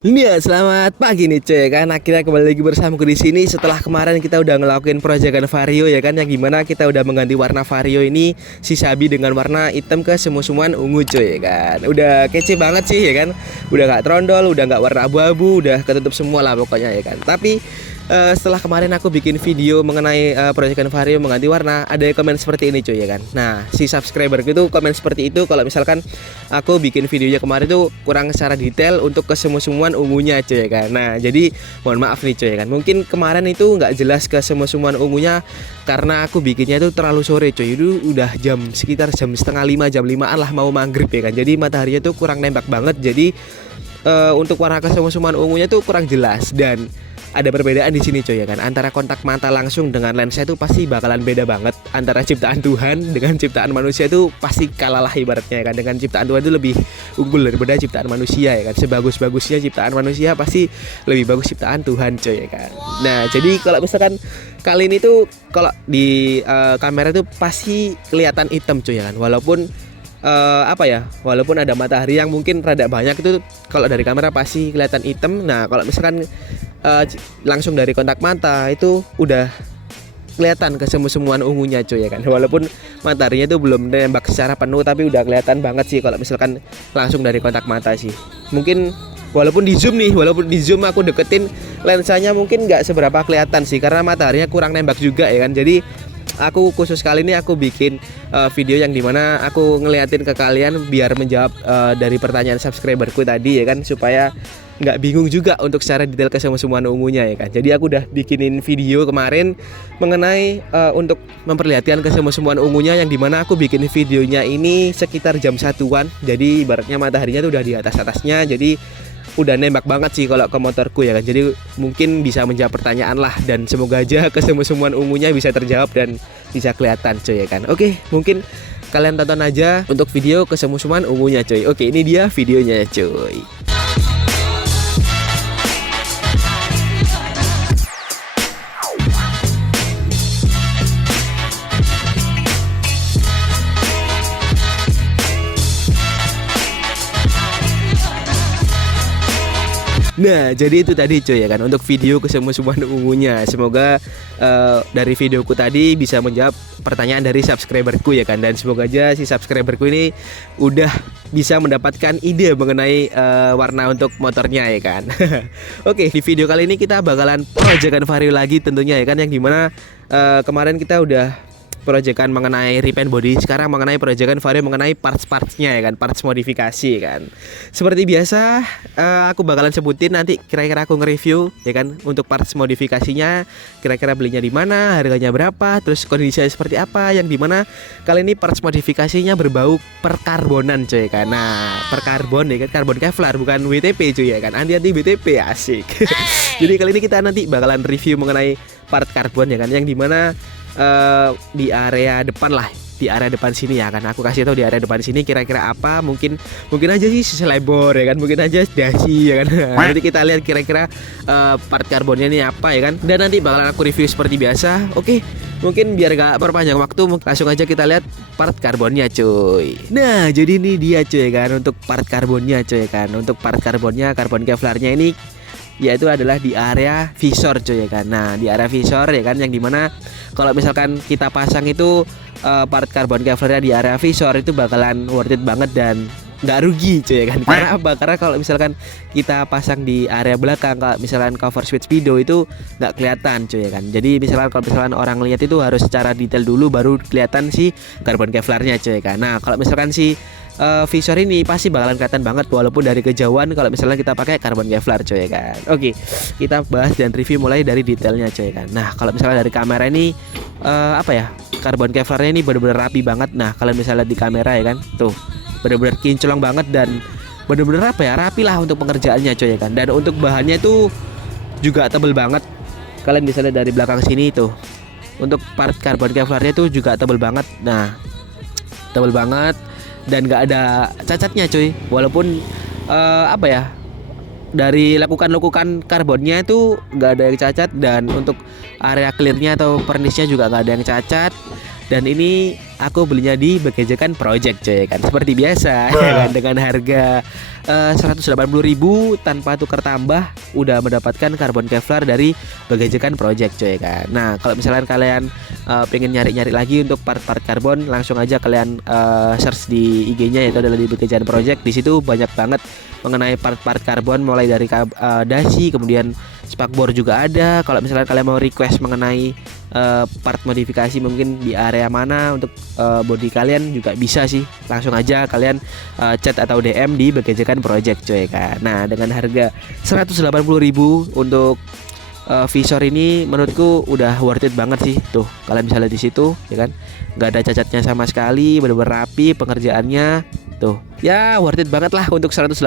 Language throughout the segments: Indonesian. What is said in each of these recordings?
Ya, selamat pagi nih cuy kan. Akhirnya kembali lagi bersamaku di sini setelah kemarin kita udah ngelakuin proyekan vario ya kan, yang gimana kita udah mengganti warna vario ini si Sabi dengan warna hitam ke semu-semuan ungu cuy ya kan. Udah kece banget sih ya kan. Udah gak trondol, udah gak warna abu-abu, udah ketutup semua lah pokoknya ya kan. Tapi setelah kemarin aku bikin video mengenai proyekan vario mengganti warna, ada yang komen seperti ini cuy ya kan. Nah, si subscriber itu komen seperti itu kalau misalkan aku bikin videonya kemarin tuh kurang secara detail untuk kesemu-semuan ungunya cuy ya kan. Nah, jadi mohon maaf nih cuy ya kan. Mungkin kemarin itu nggak jelas kesemu-semuan ungunya karena aku bikinnya itu terlalu sore cuy. Itu udah sekitar jam setengah 5, jam 5-an lah mau maghrib ya kan. Jadi mataharinya tuh kurang nembak banget. Jadi untuk warna kesemu-semuan ungunya tuh kurang jelas, dan ada perbedaan di sini coy ya kan, antara kontak mata langsung dengan lensa itu pasti bakalan beda banget. Antara ciptaan Tuhan dengan ciptaan manusia itu pasti kalah lah ibaratnya ya kan. Dengan ciptaan Tuhan itu lebih unggul daripada ciptaan manusia ya kan. Sebagus-bagusnya ciptaan manusia pasti lebih bagus ciptaan Tuhan coy ya kan. Nah, jadi kalau misalkan kali ini tuh kalau di kamera tuh pasti kelihatan hitam coy ya kan. Walaupun walaupun ada matahari yang mungkin rada banyak, itu kalau dari kamera pasti kelihatan hitam. Nah, kalau misalkan langsung dari kontak mata itu udah kelihatan kesemu-semuan ungunya cuy ya kan. Walaupun mataharinya itu belum nembak secara penuh, tapi udah kelihatan banget sih kalau misalkan langsung dari kontak mata sih. Mungkin walaupun di zoom aku deketin lensanya mungkin nggak seberapa kelihatan sih, karena mataharinya kurang nembak juga ya kan. Jadi aku khusus kali ini aku bikin video yang dimana aku ngeliatin ke kalian biar menjawab dari pertanyaan subscriberku tadi ya kan, supaya nggak bingung juga untuk secara detail kesemu-semuan ungunya ya kan. Jadi aku udah bikinin video kemarin mengenai untuk memperlihatkan kesemu-semuan ungunya, yang dimana aku bikin videonya ini sekitar jam 1-an. Jadi ibaratnya mataharinya tuh udah di atas-atasnya, jadi udah nembak banget sih kalau ke motorku ya kan. Jadi mungkin bisa menjawab pertanyaan lah, dan semoga aja kesemu-semuan ungunya bisa terjawab dan bisa kelihatan cuy ya kan. Oke, mungkin kalian tonton aja untuk video kesemu-semuan ungunya cuy. Oke, ini dia videonya cuy. Nah, jadi itu tadi cuy ya kan untuk video kesemu-semuan ungunya. Semoga dari videoku tadi bisa menjawab pertanyaan dari subscriberku ya kan. Dan semoga aja si subscriberku ini udah bisa mendapatkan ide mengenai warna untuk motornya ya kan. Oke, di video kali ini kita bakalan proyekan vario lagi tentunya ya kan, yang dimana kemarin kita udah proyekan mengenai repaint body, sekarang mengenai proyekan vario mengenai parts-partsnya ya kan, parts modifikasi kan. Seperti biasa aku bakalan sebutin nanti kira-kira aku nge-review ya kan untuk parts modifikasinya, kira-kira belinya di mana, harganya berapa, terus kondisinya seperti apa, yang dimana kali ini parts modifikasinya berbau perkarbonan cuy kan. Nah, perkarbon ya kan, karbon Kevlar bukan WTP cuy ya kan, anti-anti WTP asik. Jadi kali ini kita nanti bakalan review mengenai part karbon ya kan, yang dimana di area depan lah, di area depan sini ya kan. Aku kasih tahu di area depan sini kira-kira apa, mungkin aja sih selebor ya kan, mungkin aja dasi ya kan. Nanti kita lihat kira-kira part karbonnya ini apa ya kan, dan nanti bakalan aku review seperti biasa. Oke, mungkin biar gak perpanjang waktu, langsung aja kita lihat part karbonnya cuy. Nah, jadi ini dia cuy kan untuk part karbonnya cuy kan. Untuk part karbonnya, karbon Kevlarnya ini yaitu adalah di area visor cuy ya kan. Nah, di area visor ya kan, yang dimana kalau misalkan kita pasang itu part karbon Kevlarnya di area visor itu bakalan worth it banget dan nggak rugi cuy ya kan. Karena apa? Karena kalau misalkan kita pasang di area belakang, kalau misalkan cover switch speedo itu nggak kelihatan cuy ya kan. Jadi kalau misalkan orang lihat itu harus secara detail dulu baru kelihatan si karbon Kevlarnya cuy ya kan. Nah, kalau misalkan si visor ini pasti bakalan kelihatan banget walaupun dari kejauhan kalau misalnya kita pakai karbon Kevlar coy ya kan. Oke, kita bahas dan review mulai dari detailnya coy ya kan. Nah, kalau misalnya dari kamera ini karbon Kevlarnya ini benar-benar rapi banget. Nah, kalian misalnya lihat di kamera ya kan, tuh benar-benar kinclong banget dan benar-benar rapi lah untuk pengerjaannya coy ya kan. Dan untuk bahannya itu juga tebel banget. Kalian bisa lihat dari belakang sini tuh. Untuk part karbon Kevlarnya itu juga tebel banget. Nah, tebel banget dan gak ada cacatnya cuy. Walaupun dari lekukan karbonnya itu gak ada yang cacat, dan untuk area clearnya atau pernisnya juga gak ada yang cacat. Dan ini aku belinya di Bekejakan Project coy kan. Seperti biasa ya kan, dengan harga 180.000 tanpa tukar tambah udah mendapatkan karbon Kevlar dari Bekejakan Project coy kan. Nah, kalau misalkan kalian pengen nyari-nyari lagi untuk part-part karbon, langsung aja kalian search di IG-nya, yaitu adalah di Bekejakan Project. Di situ banyak banget mengenai part-part karbon, mulai dari dasi, kemudian spakbor juga ada. Kalau misalkan kalian mau request mengenai part modifikasi mungkin di area mana untuk body kalian juga bisa sih, langsung aja kalian chat atau DM di Bekejakan Project coy kan. Nah, dengan harga 180.000 untuk visor ini menurutku udah worth it banget sih. Tuh, kalian bisa lihat di situ ya kan, nggak ada cacatnya sama sekali, bener-bener rapi pengerjaannya. Tuh, ya worth it banget lah. Untuk 180.000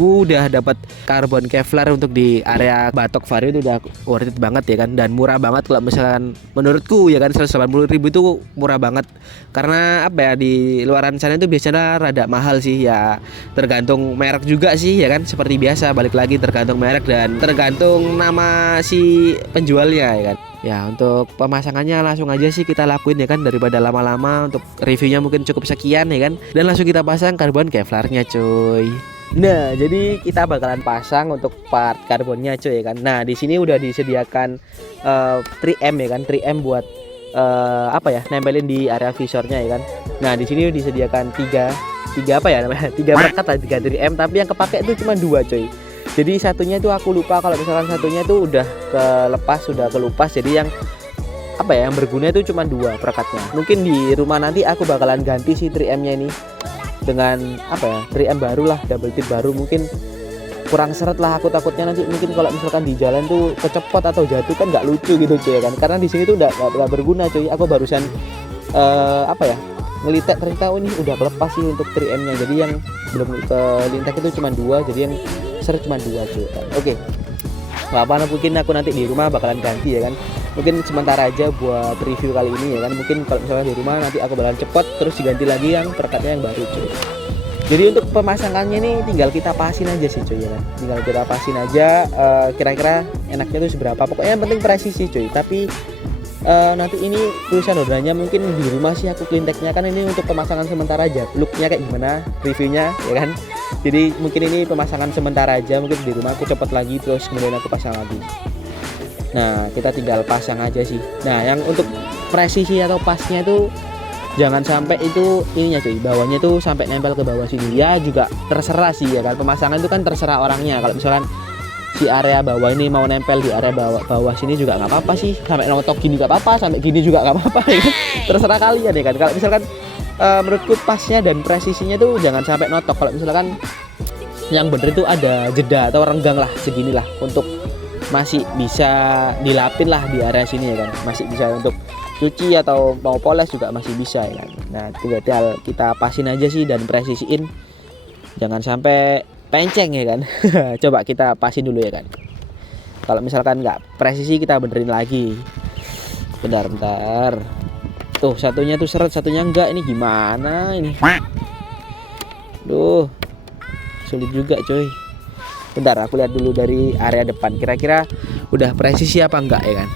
udah dapat karbon Kevlar untuk di area batok Vario, itu udah worth it banget ya kan. Dan murah banget kalau misalkan menurutku ya kan. 180.000 itu murah banget, karena apa ya, di luaran sana itu biasanya rada mahal sih ya. Tergantung merek juga sih ya kan, seperti biasa, balik lagi tergantung merek dan tergantung nama si penjualnya ya kan. Ya, untuk pemasangannya langsung aja sih kita lakuin ya kan, daripada lama-lama. Untuk reviewnya mungkin cukup sekian ya kan, dan langsung kita pasang karbon Kevlarnya cuy. Nah, jadi kita bakalan pasang untuk part karbonnya cuy ya kan. Nah, di sini udah disediakan 3M ya kan, 3M buat apa ya, nempelin di area visornya ya kan. Nah, di sini disediakan tiga apa ya namanya, 3 perekat lah, 3 3M, tapi yang kepake itu cuma 2 cuy. Jadi satunya itu aku lupa, kalau misalkan satunya itu udah kelupas. Jadi yang apa ya, yang berguna itu cuma 2 perekatnya. Mungkin di rumah nanti aku bakalan ganti si 3M-nya ini dengan apa ya, 3M baru lah, double tip baru. Mungkin kurang seret lah, aku takutnya nanti mungkin kalau misalkan di jalan tuh kecepot atau jatuh kan nggak lucu gitu cuy kan. Karena di sini tuh udah berguna cuy. Aku barusan apa ya, ngelitek, ternyata ini udah kelepas sih untuk 3M-nya. Jadi yang belum ke lintek itu cuma 2, jadi yang seret cuma 2 cuy kan. Oke. Apa mungkin aku nanti di rumah bakalan ganti ya kan. Mungkin sementara aja buat review kali ini ya kan. Mungkin kalau misalnya di rumah nanti aku bakalan cepet terus diganti lagi yang perekatnya yang baru cuy. Jadi untuk pemasangannya ini tinggal kita pasin aja sih cuy ya kan. Tinggal kita pasin aja kira-kira enaknya tuh seberapa. Pokoknya yang penting presisi cuy. Tapi nanti ini tulisan ordernya mungkin di rumah sih aku klinteknya kan, ini untuk pemasangan sementara aja. Looknya kayak gimana, reviewnya ya kan. Jadi mungkin ini pemasangan sementara aja, mungkin di rumah aku cepet lagi terus kemudian aku pasang lagi. Nah, kita tinggal pasang aja sih. Nah, yang untuk presisi atau pasnya itu jangan sampai itu ininya cuy, bawahnya tuh sampai nempel ke bawah sini. Ya juga terserah sih ya kan, pemasangan itu kan terserah orangnya. Kalau misalkan si area bawah ini mau nempel di area bawah sini juga nggak apa-apa sih, sampai notok gini nggak apa-apa, sampai gini juga nggak apa-apa ya kan? Terserah kalian ya kan. Kalau misalkan menurutku pasnya dan presisinya tuh jangan sampai notok. Kalau misalkan yang bener itu ada jeda atau renggang lah segini lah, untuk masih bisa dilapin lah di area sini ya kan, masih bisa untuk cuci atau mau poles juga masih bisa ya kan. Nah, tinggal kita pasin aja sih dan presisiin, jangan sampai penceng ya kan. Coba kita pasin dulu ya kan. Kalau misalkan nggak presisi kita benerin lagi. Bentar. Tuh satunya tuh seret, satunya enggak. Ini gimana ini? Duh, sulit juga coy. Bentar, aku lihat dulu dari area depan. Kira-kira udah presisi apa enggak ya kan?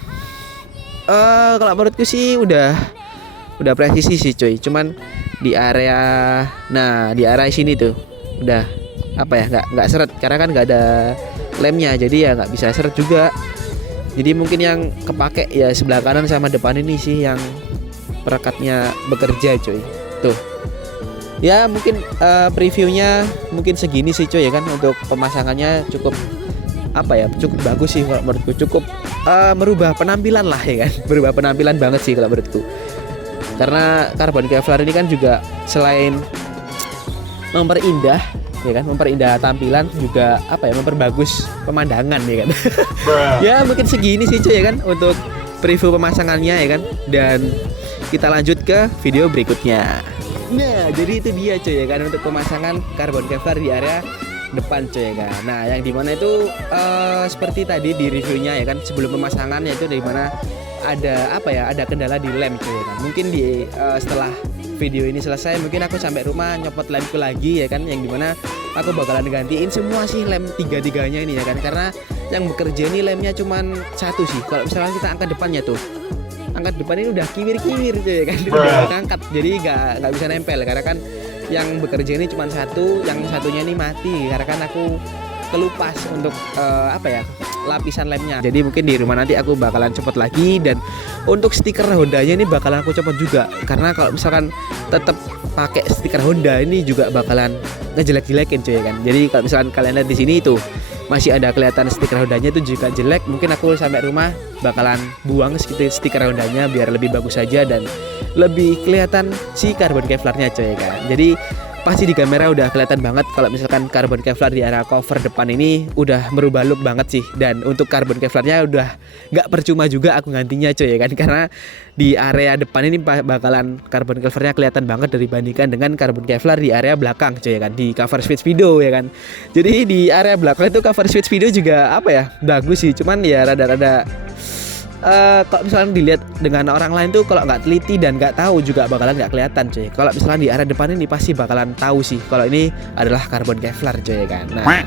Kalau menurutku sih udah presisi sih coy. Cuman di area, nah di area sini tuh udah apa ya, nggak seret karena kan nggak ada lemnya, jadi ya nggak bisa seret juga. Jadi mungkin yang kepake ya sebelah kanan sama depan ini sih yang perekatnya bekerja coy. Tuh ya, mungkin previewnya mungkin segini sih coy ya kan. Untuk pemasangannya cukup apa ya, cukup bagus sih kalau menurutku. Cukup merubah penampilan lah ya kan. Berubah penampilan banget sih kalau menurutku, karena karbon Kevlar ini kan juga selain memperindah ya kan, memperindah tampilan juga apa ya, memperbagus pemandangan ya kan. Ya mungkin segini sih cuy ya kan untuk preview pemasangannya ya kan. Dan kita lanjut ke video berikutnya. Nah, jadi itu dia cuy ya kan untuk pemasangan karbon Kevlar di area depan cuy ya kan. Nah, yang dimana itu seperti tadi di reviewnya ya kan, sebelum pemasangan yaitu di mana ada apa ya, ada kendala di lem cuy ya kan. Mungkin di setelah video ini selesai mungkin aku sampai rumah nyopot lemku lagi ya kan, yang dimana aku bakalan gantiin semua sih lem tiga-tiganya ini ya kan. Karena yang bekerja ini lemnya cuman satu sih. Kalau misalnya kita angkat depannya tuh, angkat depan ini udah kiwir-kiwir cuy ya kan, udah ngangkat, jadi nggak bisa nempel karena kan yang bekerja ini cuma satu, yang satunya ini mati karena kan aku kelupas untuk lapisan lemnya. Jadi mungkin di rumah nanti aku bakalan copot lagi, dan untuk stiker Hondanya ini bakalan aku copot juga, karena kalau misalkan tetap pakai stiker Honda ini juga bakalan ngejelek-jelekin cuy ya kan. Jadi kalau misalkan kalian lihat di sini itu masih ada kelihatan stiker Hondanya itu juga jelek, mungkin aku sampai rumah bakalan buang stiker Hondanya biar lebih bagus saja dan lebih kelihatan si karbon kevlarnya cuy ya kan. Jadi pasti di kamera udah kelihatan banget kalau misalkan karbon kevlar di area cover depan ini udah merubah look banget sih. Dan untuk karbon kevlarnya udah nggak percuma juga aku gantinya cuy ya kan, karena di area depan ini bakalan karbon kevlarnya kelihatan banget dibandingkan dengan karbon kevlar di area belakang cuy ya kan, di cover switch video ya kan. Jadi di area belakang itu cover switch video juga bagus sih, cuman ya rada-rada kalau misalnya dilihat dengan orang lain tuh kalau nggak teliti dan nggak tahu juga bakalan nggak kelihatan cuy. Kalau misalnya di area depan ini pasti bakalan tahu sih kalau ini adalah karbon kevlar cuy ya kan. Nah,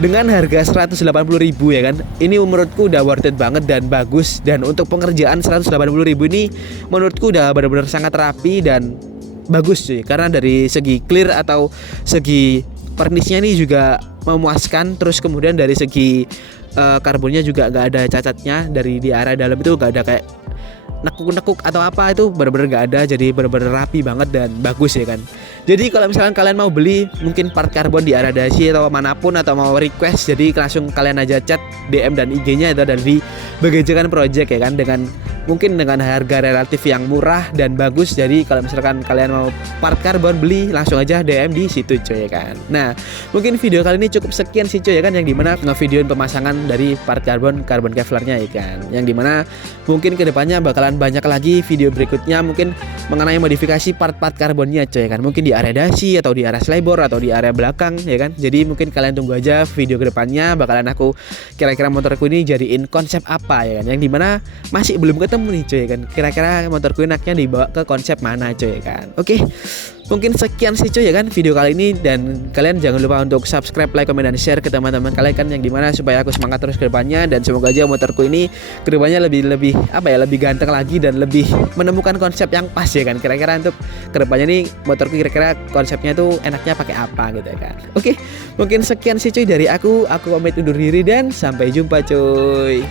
dengan harga 180.000 ya kan, ini menurutku udah worth it banget dan bagus. Dan untuk pengerjaan 180.000 ini menurutku udah benar-benar sangat rapi dan bagus cuy, karena dari segi clear atau segi pernisnya ini juga memuaskan. Terus kemudian dari segi karbonnya juga gak ada cacatnya, dari di area dalam itu gak ada kayak nekuk-nekuk atau apa, itu benar-benar gak ada. Jadi benar-benar rapi banget dan bagus ya kan. Jadi kalau misalkan kalian mau beli mungkin part karbon di area Daci atau manapun, atau mau request, jadi langsung kalian aja chat DM dan IG-nya itu ada di Begejakan Project ya kan, dengan mungkin dengan harga relatif yang murah dan bagus. Jadi kalau misalkan kalian mau part karbon beli, langsung aja DM di situ coy ya kan. Nah, mungkin video kali ini cukup sekian sih coy ya kan, yang dimana ngevideoin pemasangan dari part karbon kevlarnya ya kan, yang dimana mungkin kedepannya bakalan banyak lagi video berikutnya mungkin mengenai modifikasi part-part karbonnya coy ya kan, mungkin di area Daci atau di area Slaybor atau di area belakang ya kan. Jadi mungkin kalian tunggu aja video kedepannya bakalan aku kira-kira motorku ini jadiin konsep apa ya kan, yang dimana masih belum ketemu nih coy ya kan, kira-kira motorku enaknya dibawa ke konsep mana coy ya kan. Oke, mungkin sekian sih coy ya kan video kali ini, dan kalian jangan lupa untuk subscribe, like, komen, dan share ke teman-teman kalian kan, yang dimana supaya aku semangat terus ke depannya, dan semoga aja motorku ini ke depannya lebih ganteng lagi dan lebih menemukan konsep yang pas ya kan. Kira-kira untuk ke depannya nih motorku kira-kira konsepnya tuh enaknya pakai apa gitu ya kan. Oke, mungkin sekian sih coy dari aku pamit undur diri dan sampai jumpa coy.